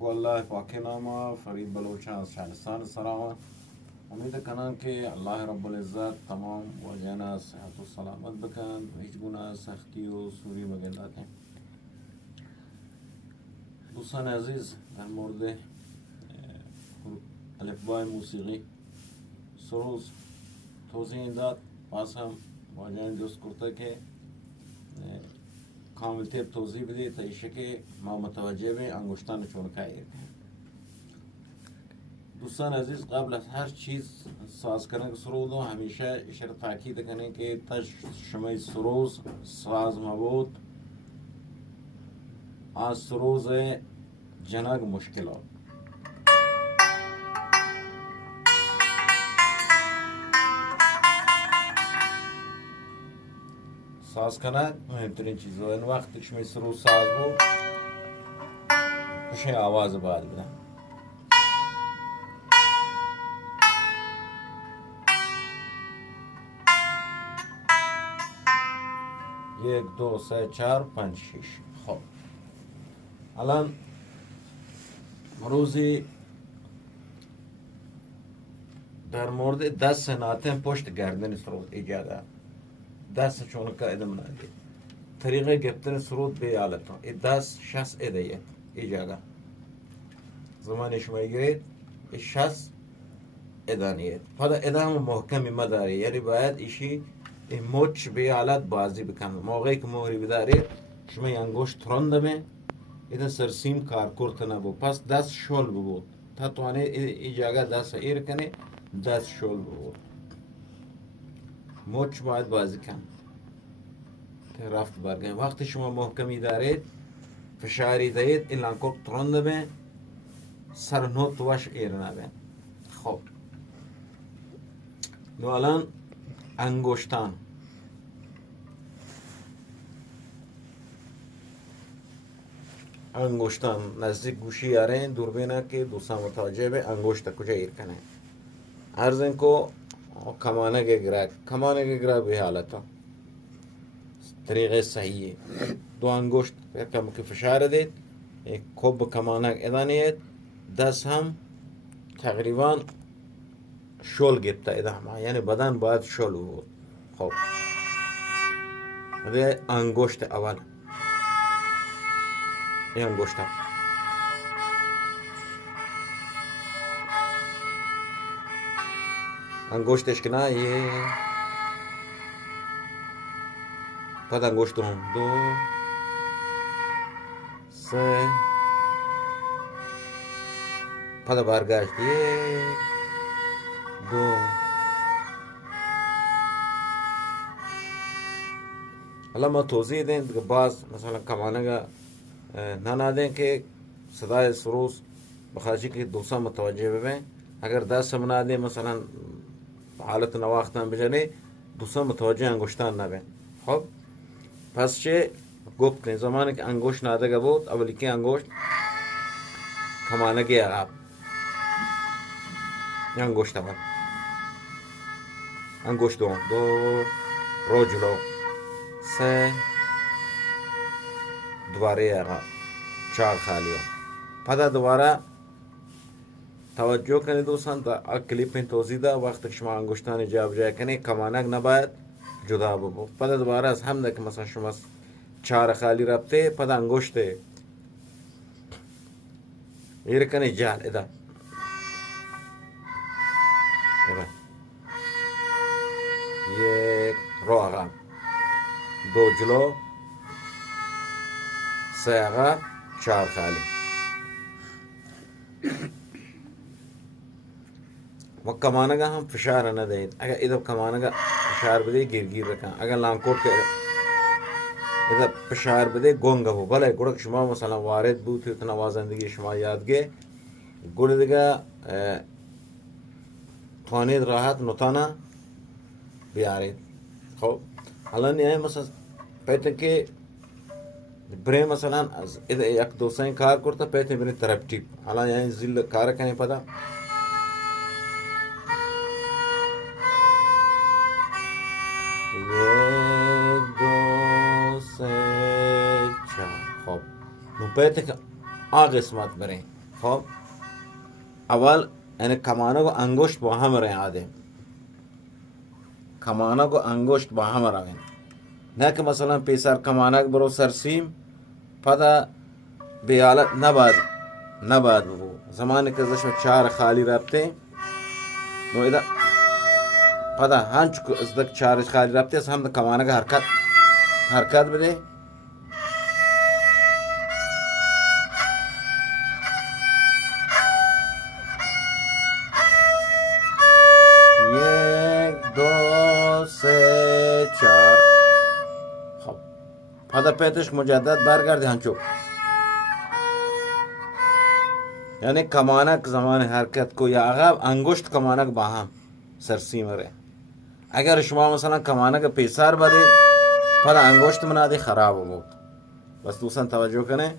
والله پاک نامه فرید بلوچان از شهرستان سراغ. امید کنم که الله رب العزت تمام و جانا صحت و سلامت بکن و هیچ گناه سختی و سوری بگردد. دوستان عزیز، در مورد الفبای موسیقی سروز توضیح داد. باز هم واجهان دوست کرده که کامل تیب توضیح بده تا ایشه که ما متوجه به انگشتان چونکایی. دوستان عزیز، قبل از هر چیز ساز کردن سرود رو همیشه اشاره تاکید کنین که تش شمای سروز ساز مبود از سروز جنگ مشکلات ساز کنن مهمترین چیز و این وقت شمای سروز ساز بود کشه آواز باید بدن. یک دو سه چهار پنج شش. خب الان روزی در مورد دست ناتن پشت گردن سرود ایجاده دست چونکا ادم نادی طریقه گرفتن سرود به حالتا دست شخص ادایه ایجاده زمانی شما گرید شخص ادانیه پدا ادام محکمی مداری یعنی باید ایشی موچ به حالت بازی بکنه. موقعی که موری بدارید شما انگشت ترندمه ایده سرسیم کار کرت نبو پس دست شل بود تا توانه ای جاگه دست ایر کنه دست شل بود موچ باید بازی کن که رفت برگه. وقتی شما محکمی دارید فشاری دهید این انگشت ترندمه سر نوت واش ایر نبه. خب نو الان انگشتان نزدیک گوشی آره دوربینا که دوستان متوجه به انگشت کجا ایر کنه. عرض کو کمانه گرا به حالتا طریقه صحیحه دو انگشت کم که فشار دید یک کب کمانه ادانیت دست هم تقریبا شل گرفته ادامه یعنی بدن باید شل بود. خب ده انگشت اول این انگشت انگشتش که نه یه پد انگشت هم دو سه پد برگشت یک دو. حالا ما توضیح دیں که باز مثلا کمانه گا ننادیں که صدای سروس بخاطر که دوستان متوجه ببین اگر دست منادیں مثلا حالت نواختن بجنه دوستان متوجه انگشتان نبین. خب پس چه گفت کنی زمانی که انگشت نادگه بود اولی که انگشت کمانه گی عقب انگشت اول انگشت دو رو جلو سه دوباره عقب چهار خالی پدا دوباره توجه کنید دوستان تا کلیپ این توضیح ده وقتی که شما انگشتان جا جای کنید کمانک نباید جدا ببو. پدا دوباره از هم ده که مثلا شما چهار خالی رفته پدا انگشت ایر کنید جال ادا یک رو عقب دو جلو سه عقب چهار خالی و کمانگا هم فشار ندهید. اگر ایدو کمانگا فشار بده گیر رکن اگر لانکوٹ که ایدو فشار بده گونگا بو بله گوڑک شما مثلا وارد بود تو نوازندگی شما یادگه گوڑ دیگه توانید راحت نوتانا بیارید. خب حالا نیای مثلا پیتن که برای مثلا از یک دوستان کار کرده پیتن برای ترپتیب حالا یعنی زیل کار کنی پدا یک دو سه چهار. خب نو پیتن که آن قسمت برای خب اول یعنی کمانک و انگشت با هم رعاده، کمانک و انگشت با هم روین، نه که مثلا پیسر کمانک برو سرسیم پدا بیالت نباید بگو زمانی که ازش چهار خالی رفته نو ایده پدا هنچ که ازدک چهارش خالی رفته از هم ده کمانک حرکت بده. یک دو سه چهار. خب پدا پیتش مجدد برگرده هنچو، یعنی کمانک زمان حرکت کو یا عقب انگشت کمانک با هم سرسیم ره. اگر شما مثلا کمانک پیسر برید پدا انگشت منادی خراب بود. بس دوستان توجه کنه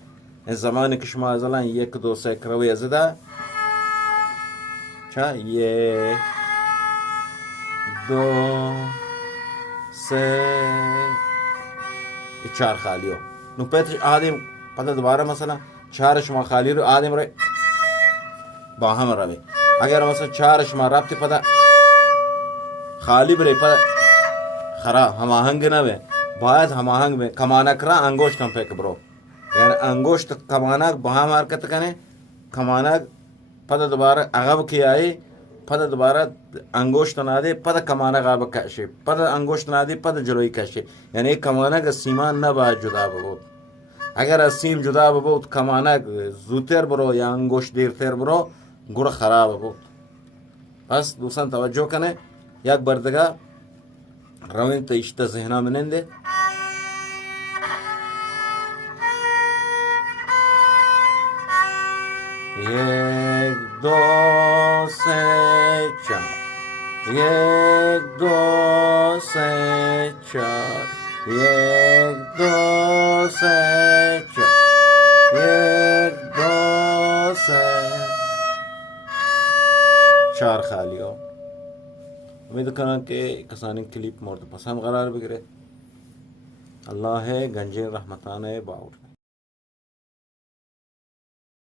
این زمانی که شما ازلا یک دو سه کروی ازده چه یک دو سه چهار خالیو نو پیتش آدم پدا دوباره مثلا چهار شما خالی رو آدم ره با هم روی. اگر مثلا چهار شما رفتی پدا خالی بره پدا خراب هماهنگ نوه، باید هماهنگ به کمانک را انگشت هم پیک برو، یعنی انگشت کمانک با هم حرکت کنه، کمانک پدا دوباره عقب کی آئی پدا دوباره انگشت نادی پدا کمانک عقب کشه، پدا انگشت نادی پدا جلوی کشه، یعنی کمانک سیمان نباید جدا بود. اگر از سیم جدا بود کمانک زودتر برو یا انگشت دیرتر برو گره خراب بود. پس دوستان توجه کنه یک بردگاه روین تا اشتا ذهنا مننده. یک دو سه چهار، یک دو سه چهار، یک دو سه چهار، یک دو سه چهار خالی ها. امید کنم که کسانی کلیپ مورد پسند قرار بگیره. الله گنجین رحمتانه باور.